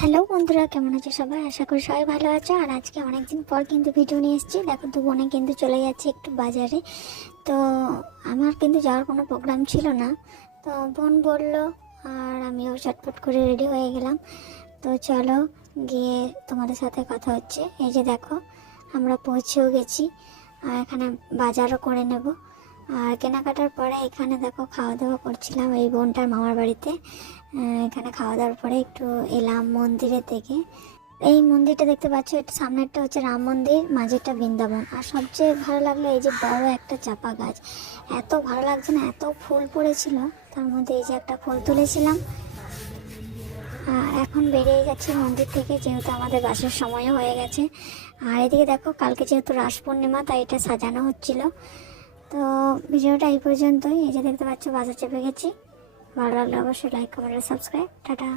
Hello বন্ধুরা, কেমন আছো সবাই? আশা করি সবাই ভালো আছো। আর আজকে অনেকদিন পর কিন্তু ভিডিও নিয়ে এসেছি। দেখো, দু বোনে কিন্তু চলে যাচ্ছে একটু বাজারে। তো আমার কিন্তু যাওয়ার কোনো প্রোগ্রাম ছিল না, তো বোন বললো আর আমিও চটপট করে রেডি হয়ে গেলাম। তো চলো গিয়ে তোমাদের সাথে কথা হচ্ছে। এই যে দেখো, আমরা পৌঁছেও গেছি আর এখানে বাজারও করে নেব। আর কেনাকাটার পরে এখানে দেখো খাওয়া দাওয়া করছিলাম এই বোনটার মামার বাড়িতে। এখানে খাওয়া দাওয়ার পরে একটু এলাম মন্দিরের দিকে। এই মন্দিরটা দেখতে পাচ্ছ, এটা সামনেরটা হচ্ছে রাম মন্দির, মাঝেরটা বৃন্দাবন। আর সবচেয়ে ভালো লাগলো এই যে বড় একটা চাপা গাছ, এত ভালো লাগছে না, এত ফুল পড়েছিল। তার মধ্যে এই যে একটা ফুল তুলেছিলাম। আর এখন বেরিয়ে যাচ্ছি মন্দির থেকে, যেহেতু আমাদের বাসের সময়ও হয়ে গেছে। আর এদিকে দেখো, কালকে যেহেতু রাস পূর্ণিমা, তাই এটা সাজানো হচ্ছিল। তো ভিডিওটা এই পর্যন্তই। এই যে দেখতে পাচ্ছ বাজার চেপে গেছি। ভালো লাগলে অবশ্যই লাইক, কমেন্ট, সাবস্ক্রাইব। টাটা।